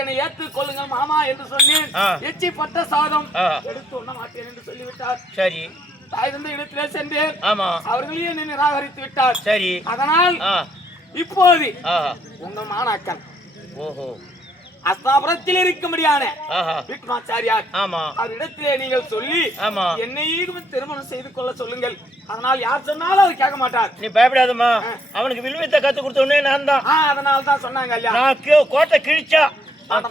என்னை ஏற்றுக் கொள்ளுங்கள் மாமா என்று சொன்னேன். எச்சி பட்ட சாதம் எடுத்து உண்ண மாட்டேன் என்று சொல்லிவிட்டார். சரி, தாய் தந்தை இடத்திலே சென்றேன். அவர்களையும் என்னை நிராகரித்து விட்டார். சரி, அதனால் இப்போது உங்கள் மாணாக்கன் ஓஹோ அஸ்தாபுரத்தில் இருக்கும்படியான விக்ரமாச்சாரியார் அவரிடத்திலே நீங்கள் சொல்லி என்னையும் திருமணம் செய்து கொள்ள சொல்லுங்கள். அதனால் யார் சொன்னாலும் அவர் கேட்க மாட்டார். நீ பயப்படாதம்மா, அவனுக்கு வில்வித்தை கத்து கொடுத்தோடனே நான் தான். அதனால தான் சொன்னாங்க ஐயா, நான் கோட்டை கிழிச்சா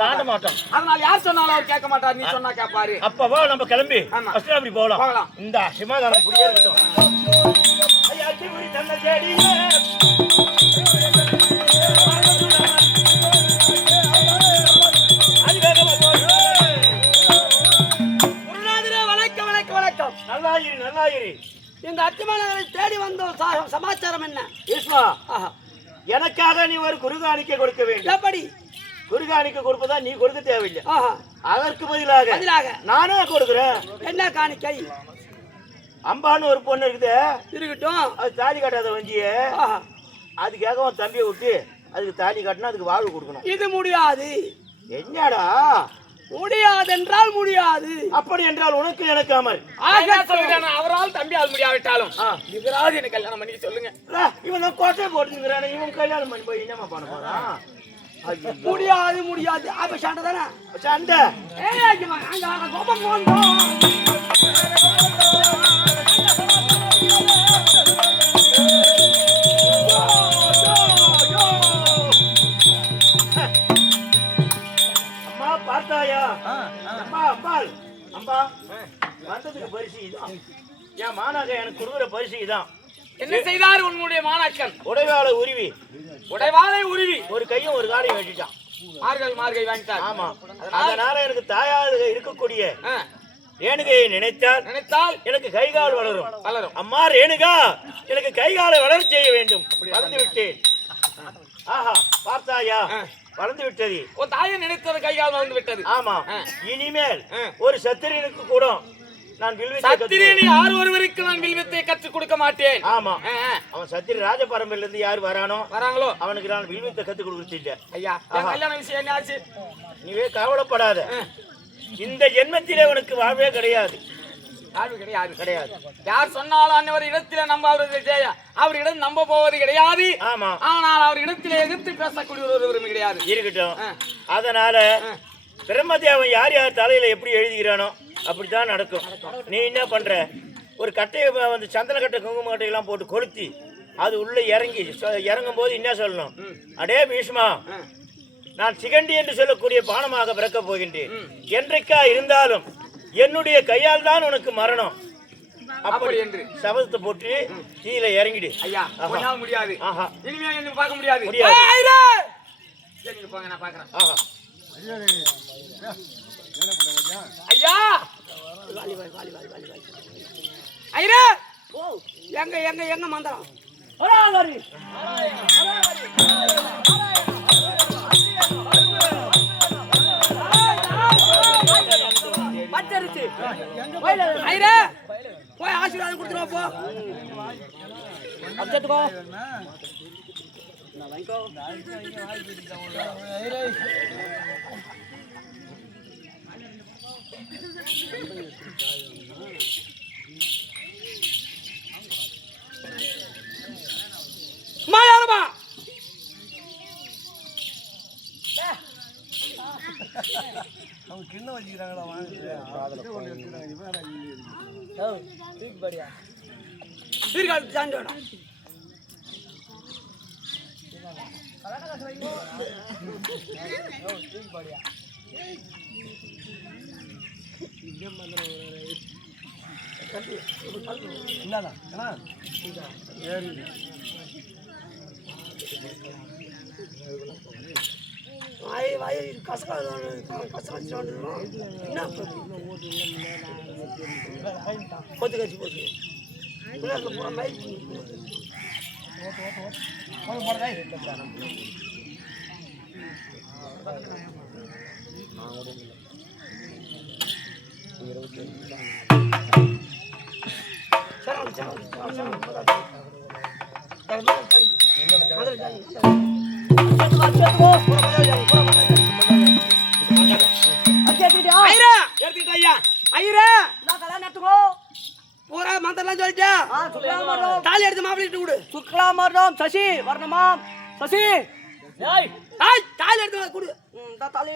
தாண்ட மாட்டோம். அதனால யார் சொன்னாலும் அவர் கேட்க மாட்டார். நீ சொன்னா கேட்பாரு. அப்பவா நம்ம கிளம்பி அஸ்தாபுரி போகலாம். இந்த சிமாதானம் புரிய இருக்கட்டும். இந்த அத்திமலங்களை தேடி வந்த சமாச்சாரம் என்ன? எனக்காக நீ ஒரு குருகாணிக்கை கொடுக்க வேண்டும். எப்படி குருகாணிக்கை கொடுப்பதா? நீ கொடுக்க தேவையில்லை. அதற்கு பதிலாக நானே கொடுக்குறேன். என்ன காணிக்கை? அம்பான்னு ஒரு பொண்ணு இருக்குது, இருக்கட்டும். அது தாலி கட்டாத வஞ்சிய, அதுக்காக உன் தம்பியை விட்டு அதுக்கு தாலி கட்டினா அதுக்கு வாழ்வு கொடுக்கணும். இது முடியாது. என்னடா முடியாது என்றால் முடியாது. அப்படி என்றால் உனக்கு எனக்கு அமர். அவரால் தம்பியால் முடியாவிட்டாலும் இவராது எனக்கு கல்யாணம் பண்ணி சொல்லுங்க. இவன் தான் கோட்டை போட்டுக்கிறான், இவன் கல்யாணம் பண்ணி போய் என்னமா பண்ண போறான்? முடியாது முடியாது. அப்ப சண்டை தானே? சண்டை. பார்த்தாயா அம்மா? அம்பாள் அம்பா வந்ததுக்கு பரிசு இதான். என் மாணாக்க எனக்கு கொடுக்குற பரிசு இதான். என்ன செய்தார் உன்னுடைய மாணாக்கன்? உடைவாளை உருவி ஒரு கையும் ஒரு காலையும் வெட்டிட்டான். மார்கை வாங்கிட்டார். ஆமா, அதனால எனக்கு தாயாக இருக்கக்கூடிய ரேணுகையை நினைத்தால் எனக்கு கைகால் வளரும். அம்மா ரேணுகா, எனக்கு கைகாலை வளர செய்ய வேண்டும். வளர்ந்து விட்டேன். ஆஹா, பார்த்தாயா? வளர்ந்து விட்டது. உன் தாயை நினைத்தது கைகால் வளர்ந்து விட்டது. ஆமா, இனிமேல் ஒரு சத்திரியனுக்கு கூட நான் சத்திரியனை யார் ஒருவருக்கு நான் வில்வித்தை கற்றுக் கொடுக்க மாட்டேன். ஆமா, அவன் சத்திரி ராஜ பரம்பரையில இருந்து யார் வராங்களோ அவனுக்கு நான் வில்வித்தை கற்றுக் கொடுக்கிறது இல்ல. ஐயா, கல்யாண விஷயம் என்ன ஆச்சு? நீவே கவலைப்படாத. இந்த ஜென்மத்திலே உனக்கு வாழ்வே கிடையாது. கிடையாது. யார் சொன்னாலும் அன்னவர் இடத்திலே நம்ப அவரிடம் நம்ப போவது கிடையாது. ஆமா, ஆனால் அவர் இடத்திலே எதிர்த்து பேசக்கூடிய ஒருவரும் கிடையாது. இருக்கட்டும். அதனால பிரம்மதேவன் யார் யார் தலையில எப்படி எழுதுகிறானோ அப்படித்தான் நடக்கும். நீ என்ன பண்ற? ஒரு கட்டையை வந்து சந்தன கட்டை குங்கும கட்டையெல்லாம் போட்டு கொளுத்தி அது உள்ள இறங்கும் போது என்ன சொல்லணும்? அடே பீஷ்மா, நான் சிகண்டி என்று சொல்லக்கூடிய பானமாக பிறக்கப் போகின்றேன். என்றைக்கா இருந்தாலும் என்னுடைய கையால் தான் உனக்கு மரணம். அப்படி என்று சபதத்தை போட்டு கீழே இறங்கிடு. ஐயா முடியாது. இனிமே என்ன பார்க்க முடியாது. போங்க, நான் பாக்குறேன். ஐயா ஐயா எங்க எங்க எங்க மந்திரம் பச்சரிச்சு ஐயா போய் ஆசீர்வாதம் கொடுத்துருவா போ. அப்சத்துக்கோ மாயாரமா அவங்க கிண்ண வச்சுக்கிறாங்களா? பூரா மந்திரம் சொல்லிட்டேன். தாலி எடுத்து மாப்பிள்ளை கொடு. சுக்லாமரம் சசி வர்ணமாம் சசி தாலி எடுத்து கொடு. தாலி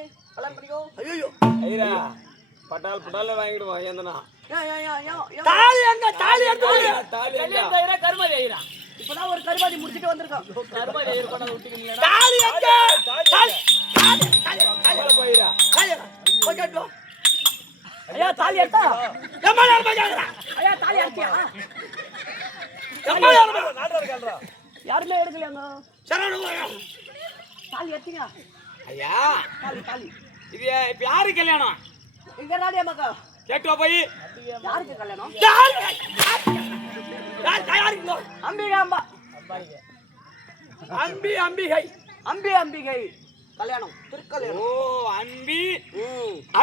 ஐயோ பட்டால் பட்டால வாங்கிடுவோம். ஏந்தனா தாலி எங்க? தாலி எடுத்து கொடு. கருமாதி ஐயா இப்பதான் ஒரு கருமாதி முடிச்சிட்டு வந்திருக்கோம். கருமாதி ஐயா கொண்டா விட்டீங்களா? தாலி எங்க? போயிரா போய் கேட்டு ஐயா தாலி எடுத்தா எம்மா யார் பஜாரா? ஐயா தாலி எடுத்தியா? எம்மா யார் நாடர் இருக்கல்றா? யாருமே எடுக்கலங்க. சரவண தாலி எடுத்தீங்க ஐயா? தாலி தாலி இது இப்ப யாரு கல்யாணம்? இங்க ராடியா மக்கா கேட்டு போய் யாருக்கு கல்யாணம்? யாருக்கு? அம்பிகை அம்பா அம்பிகை அம்பிகை கல்யாணம் திருக்கல்யாணம். ஓ அம்பி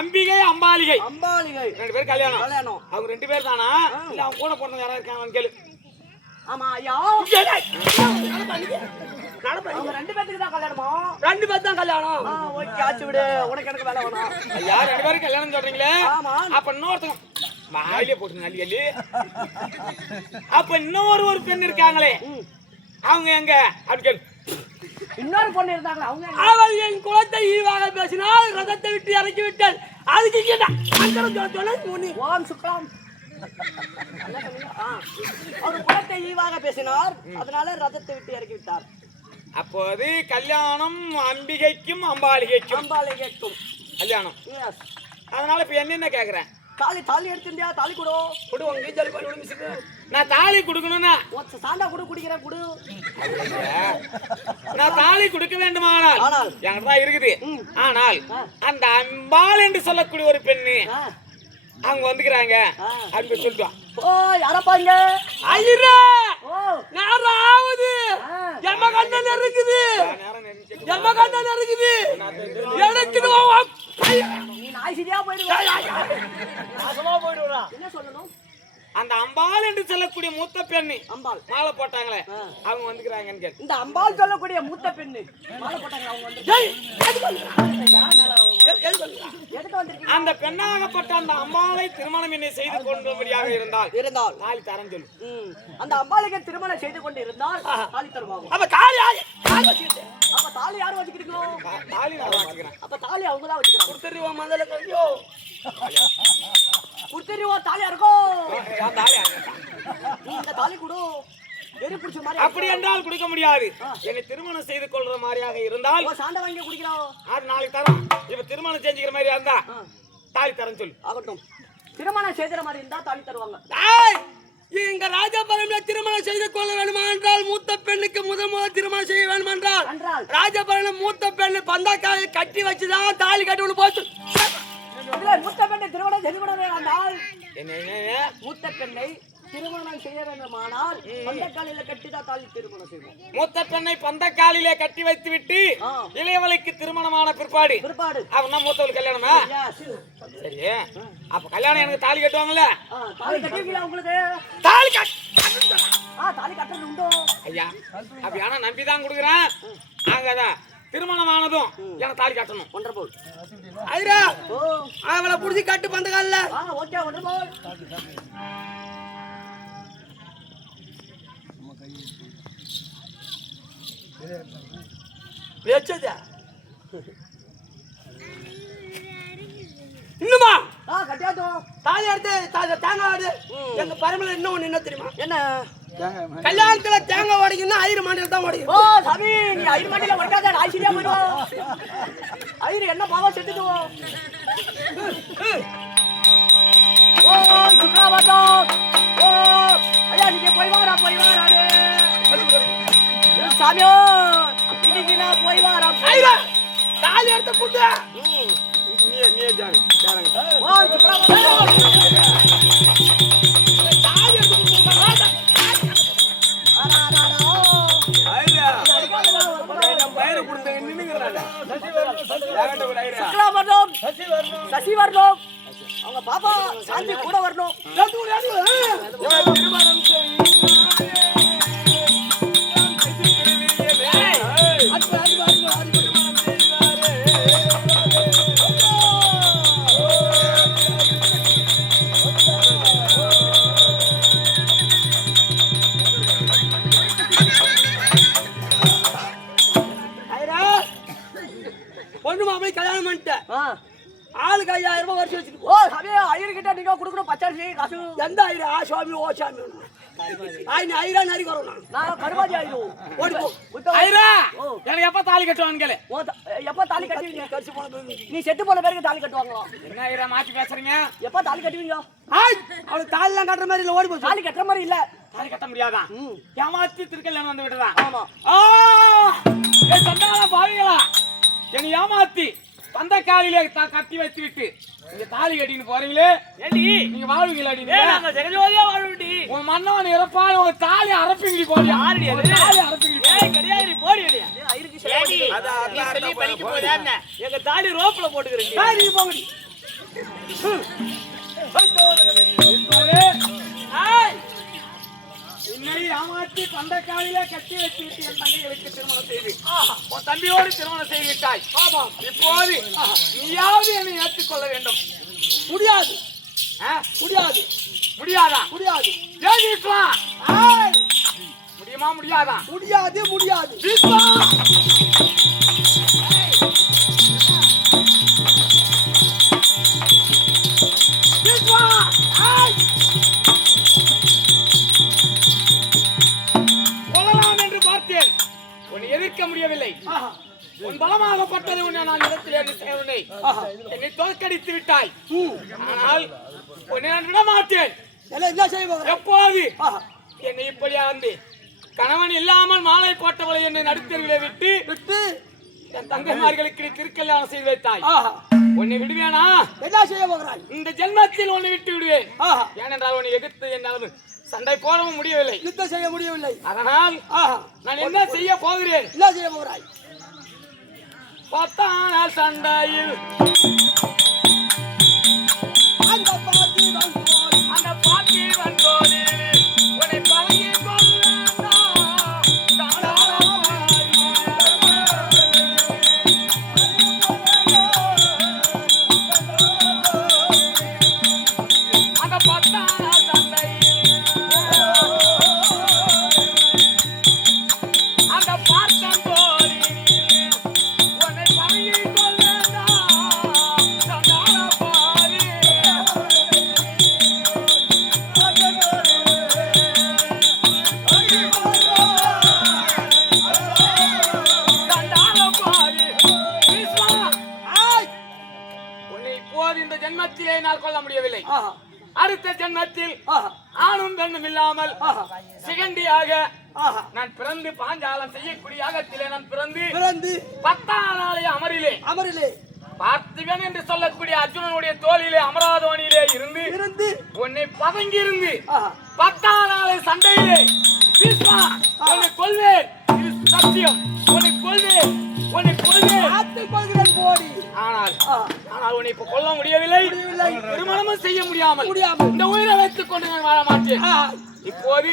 அம்பிகை அம்பாலிகை அம்பாலிகை 2 பேர் கல்யாணம். அவங்க 2 பேர் தானா? இல்ல அவங்க கூட பிறந்தவங்க யாரா இருக்காங்கன்னு கேளு. ஆமா ஐயா அவங்க 2 பேருக்கு தான் கல்யாணமா? 2 பேருக்கு தான் கல்யாணம். ஓகே ஆச்சு விடு. உனக்கு எனக்கு வேலை வேணும். ஐயா 2 பேருக்கு கல்யாணம் சொல்றீங்களே? ஆமா. அப்ப இன்னொருத்தங்க வாயிலே போட்டு நல்லி. அப்ப இன்னொரு பெண் இருக்காங்களே அவங்க எங்க? அப்படி கேளு. இன்னொரு பொண்ணு இருந்தாங்களா? அவங்க அவள் என் குலத்தை ஈவாக பேசினால் ரதத்தை விட்டு இறக்கி விட்டாள். அதுக்கு ஓம் சுக்லாம் அவர் குலத்தை ஈவாக பேசினார், அதனால ரதத்தை விட்டு இறக்கி விட்டார். அப்போது கல்யாணம் அம்பிகைக்கும் அம்பாலிகைக்கும் கல்யாணம். அதனால இப்ப என்ன கேக்குறேன்? தாலி எடுத்துட்டியா? தாலி கொடு. நான் தாலி கொடுக்கணும்னா சாண்டா கொடு குடிக்கிற குடு. நான் தாலி கொடுக்க வேண்டுமானால் என்கிட்ட தான் இருக்குது. ஆனால் அந்த அம்பாள் என்று சொல்லக்கூடிய ஒரு பெண்ணு அவங்க வந்துக்கிறாங்க. அங்க சொல்லுவான். ஓ யாரப்பாங்க? ஐயரா நேரம் ஆகுது. எமகண்ணன் இருக்குது. எமகண்ணன் இருக்குது. எனக்கு நீ நாய் சரியா போயிடுவா. நாசமா போயிடுவா. என்ன சொல்லணும்? அந்த அம்பாள் என்று சொல்லக்கூடிய மூத்த பெண்ணு அம்பாள் மாலை போட்டாங்களே அவங்க வந்துக்கிறாங்கன்னு கேட்டு. இந்த அம்பாள் சொல்லக்கூடிய மூத்த பெண்ணு மாலை போட்டாங்க அவங்க வந்து. அந்த பெண்ணாகப்பட்ட அந்த அம்பாளை திருமணம் என்னை செய்து கொள்ளும்படியாக இருந்தால் தாலி தரேன் சொல்லு. அந்த அம்பாளுக்கு திருமணம் செய்து கொண்டு இருந்தால் தாலி தருவாங்க. அப்ப தாலி அப்ப தாலி யாரு வச்சுக்கிறீங்க? தாலி நான் வச்சுக்கிறேன். அப்ப தாலி அவங்க தான் வச்சுக்கிறாங்க. கொடுத்துருவா முதல்ல கழியோ கொடுத்துருவா தாலியா இருக்கும். தாலி இந்த தாலி கொடு. வெறி பிடிச்ச மாதிரி அப்படி என்றால் குடிக்க முடியாது. என்னை திருமணம் செய்து கொள்ற மாதிரியாக இருந்தால் சாண்டை வாங்கி குடிக்கிறோம். அது நாளைக்கு தரோம். இப்ப திருமணம் செஞ்சுக்கிற மாதிரியா இருந்தா தாலி தரேன்னு சொல்லு. ஆகட்டும். திருமணம் செய்கிற மாதிரி இருந்தா தாலி தருவாங்க. இங்க ராஜபுரம்ல திருமணம் செய்து கொள்ள வேண்டுமா என்றால் மூத்த பெண்ணுக்கு முதல் திருமணம் செய்ய வேண்டும் என்றால் ராஜபுரம் மூத்த பெண்ணு பந்தக்காலை கட்டி வச்சுதான் தாலி கட்டி போச்சு. மூத்த பெண்ணை திருமணம் செய்து கொள்ள வேண்டாம். என்ன மூத்த பெண்ணை திருமணம் செய்ய வேண்டுமானால் பந்தக்காலில கட்டிதான் தாலி திருமணம் செய்வோம். மூத்த பெண்ணை பந்தக்காலிலே கட்டி வைத்து விட்டு இளையவளுக்கு திருமணமான பிற்பாடு அவன் தான் மூத்தவளுக்கு கல்யாணமா? சரி, அப்ப கல்யாணம் எனக்கு தாலி கட்டுவாங்கல்ல? தாலி கட்டுவீங்களா? உங்களுக்கு தாலி தாலி கட்டுறது உண்டோ ஐயா? அப்படி ஆனா நம்பிதான் கொடுக்குறேன். ஆகாதான் திருமணமானதும் எனக்கு தாலி கட்டணும். ஒன்றரை ஐயா அவளை புடிச்சு கட்டு பந்தக்காலில. ஓகே, ஒன்றரை வச்சதா இன்னுமா கட்டியாட்டும். தாலி எடுத்து தேங்காய் எங்க பரம்பரை இன்னும் ஒண்ணு என்ன தெரியுமா? என்ன கல்யாணத்துல தேங்காய் உடைக்கணும் ஐயரு மாண்டில தான் உடைக்கும். ஓ சாமி, நீ ஐயரு மாண்டில உடைக்காத, ஆச்சரியா போயிடுவோம். ஐயரு என்ன பாவம் செத்துடுவோம். ஓ சுக்ராவதம், ஓ ஐயா நீங்க போய் வாரா சாமியோ, இன்னைக்கு நான் போய் வாரா. தாலி எடுத்து புட்டு நீ ஜானு ஓ சுக்ராவதம் தாலி எடுத்து புட்டு சசி வரணும், அவங்க பாப்பா சாந்தி கூட வரணும். பொண்ணு மாப்பிளை கல்யாணம் பண்ணிட்டேன். ஆளுக்கு 5000 ரூபாய் வருஷம் வச்சுட்டு. ஓ சாமி, ஐயர்கிட்ட நீங்க கொடுக்கணும் பச்சாசி காசு. எந்த ஐயர்? ஆ சுவாமி, ஓ சாமி. ஐரா நரி வரும். நான் கருவாதி ஆயிடும். ஓடி போ. ஐரா, எனக்கு எப்ப தாலி கட்டுவான்னு கேளு. எப்ப தாலி கட்டுவீங்க? கடிச்சு போன நீ செத்து போன பிறகு தாலி கட்டுவாங்களா? என்ன ஐரா மாத்தி பேசுறீங்க? எப்ப தாலி கட்டுவீங்க? அவளுக்கு தாலி எல்லாம் கட்டுற மாதிரி இல்ல, ஓடி போ. தாலி கட்டுற மாதிரி இல்ல. தாலி கட்ட முடியாதா? ஏமாத்தி திருக்கல்யாணம் வந்து விட்டுதான். ஆமா. சந்தான பாவிகளா, என்னை ஏமாத்தி பந்த காலிலே கட்டி வச்சு விட்டு நீங்க தாலி கட்டின்னு போறீங்களே, நீங்க வாழ்வீங்களா? உன் மன்னவன் இறப்பால் உங்க தாலி அரப்பிங்கி போடி. தாலி அரப்பிங்கி கிடையாது, போடி இல்லையா? எங்க தாலி ரோப்ல போட்டுக்கிறீங்க. போங்கடி. என்னை ஏமாற்றி பந்த காலிலே கட்டி வச்சு விட்டு என் தங்கைகளுக்கு திருமணம் செய்து உன் தம்பியோடு திருமணம் செய்து விட்டாய். இப்போது நீயாவது என்னை ஏற்றுக்கொள்ள வேண்டும். முடியாது, முடியாது, முடியாதா? முடியாது. முடியுமா முடியாதா? முடியாது, முடியாது. கொள்ளலாம் என்று பார்த்தேன், உன்னை எதிர்க்க முடியவில்லை. உன் பலமாகப்பட்டது உன்னை நான் இடத்திலே என்னை தோற்கடித்து விட்டாய். ஆனால் உன்னை நான் விடமாட்டேன். என்ன செய்வோம்? எப்போது என்னை இப்படியா வந்து கணவன் இல்லாமல் மாலை போட்டவளை என்னை நடுத்தருவிலே விட்டு என் தங்கைமார்களுக்கு திருக்கல்யாணம் செய்து வைத்தாய். உன்னை விடுவேனா? என்ன செய்ய போகிறாய்? இந்த ஜென்மத்தில் உன்னை விட்டு விடுவேன். ஏனென்றால் உன்னை எதிர்த்து என்னால் சண்டை போடவும் முடியவில்லை, யுத்தம் செய்ய முடியவில்லை. அதனால் நான் என்ன செய்ய போகிறேன்? என்ன செய்ய போகிறாய்? 10 நாள் சண்டையில் அந்த பாட்டி வந்தோடு உன்னை பழகி அந்த 10 நாள் சண்டையில் அந்த பார்த்தோடு உன்னை பழகி கொள்ளலாம். ஜென்மத்திலே நான் கொள்ள முடியவில்லை. ஆஹா அடுத்த ஜென்மத்தில் ஆஹா ஆணும் பெண்ணும் இல்லாமல் ஆஹா சிகண்டியாக ஆஹா நான் பிறந்து பாஞ்சாலம் செய்யக்கூடிய யாகத்திலே நான் பிறந்து பிறந்து 10ஆம் நாளே அமரிலே பார்த்திபன் என்று சொல்லக்கூடிய அர்ஜுனனுடைய தோளிலே அமராதவனிலே இருந்து உன்னை பதங்கி இருந்து ஆஹா 10ஆம் நாளே சண்டையிலே பீஷ்மா உன்னை கொல்வேன், இது சத்தியம், உன்னை கொல்வேன் ஆத்துக் கொள்கிறேன் போடி. ஆனால் உன்னை இப்ப கொல்ல முடியவில்லை, திருமணமும் செய்ய முடியாமல் இந்த உயிரை வைத்துக் கொண்டு நான் வாழ மாட்டேன். இப்போது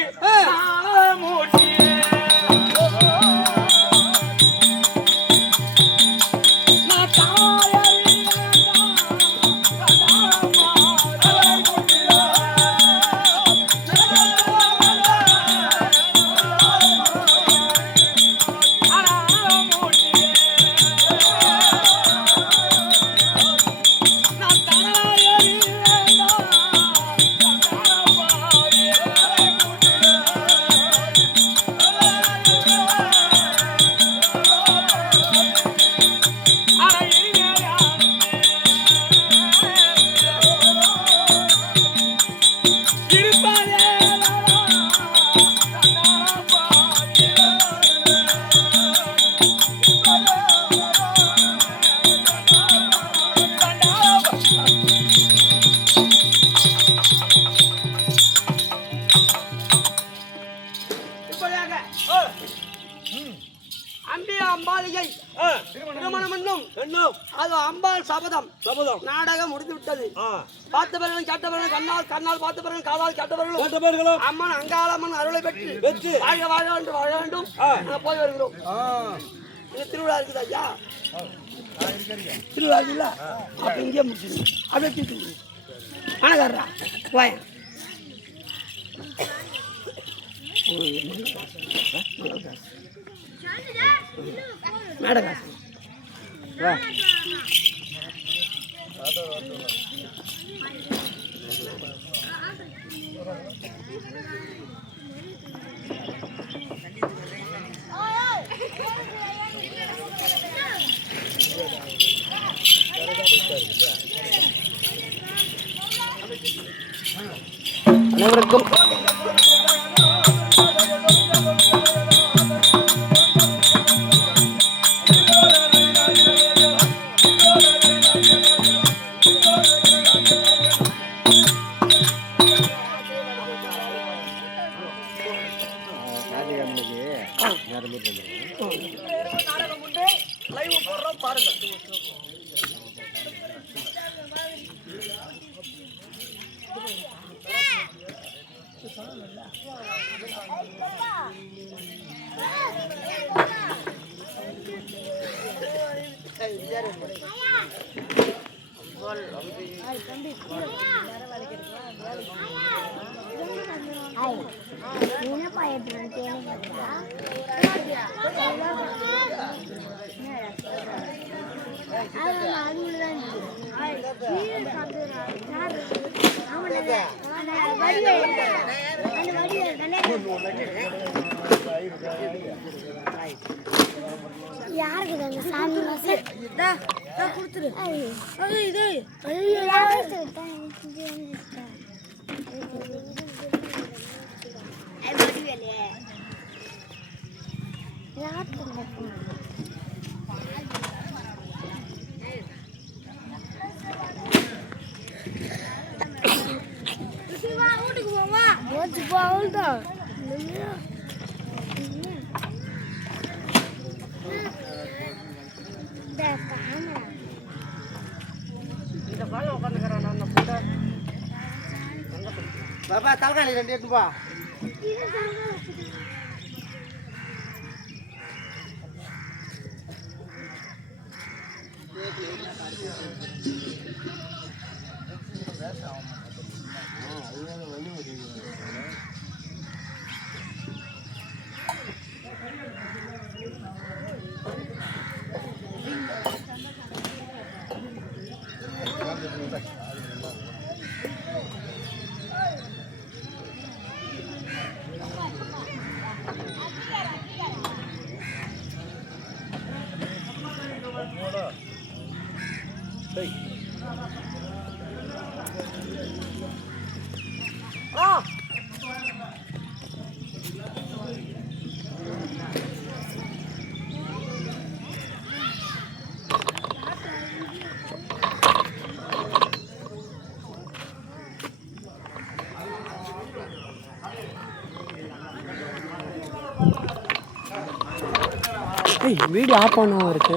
அம்பாள் சபதம் நாடகம் முடிந்து விட்டது. பார்த்தவர்களும் கேட்டவர்களும் கண்ணால் பார்த்தவர்களும் காலால் கேட்டவர்களும் அம்மன் அங்காளம்மன் அருளை பெற்று வாழ்க வாழ என்று வாழ வேண்டும். போய் வருகிறோம். திருவிழா இருக்குது ஐயா, திருவிழா இல்ல அப்ப இங்கே முடிச்சிருங்க. அப்படியே பணக்காரரா போய மேடகாசு அனைவருக்கும் யாருக்கு சாமி கொடுத்துரு. வீட்டுக்கு போவா பாபா தலகாணி 2 எடுத்து போ. வீடியோ ஆஃப் பண்ணவும் இருக்கு.